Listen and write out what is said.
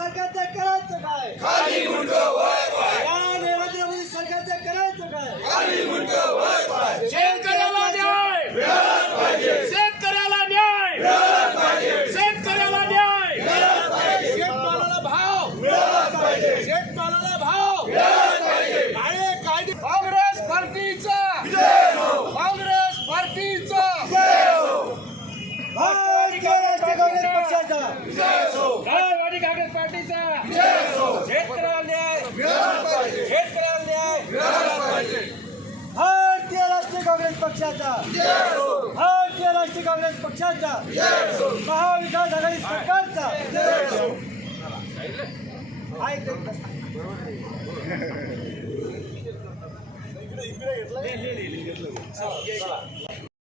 सरकारचं करायचं काय? खाली मुंडक वर पाय या नरेंद्र मोदी सरकारचं करायचं काय? खाली मुंडक वर पाय शेतकऱ्याला न्याय! मिळालाच पाहिजे. शेतकऱ्याला न्याय! मिळालाच पाहिजे. शेतकऱ्याला न्याय! मिळालाच पाहिजे. शेतमालाला भाव! मिळालाच पाहिजे. शेतमालाला भाव! मिळालाच पाहिजे. काळे कायदे? काँग्रेस पार्टीचा जय हो. काँग्रेस पार्टीचा जय हो. भारतीय राष्ट्रीय काँग्रेस पक्षाचा. जय हो राष्ट्रवादी काँग्रेस पार्टीचा जय हो शेतकऱ्याला न्याय मिळालाच पाहिजे शेतकऱ्याला न्याय मिळालाच पाहिजे भारतीय राष्ट्रीय काँग्रेस पक्षाचा. भारतीय राष्ट्रीय काँग्रेस पक्षाचा. महाविकास आघाडी सरकारचा. ऐक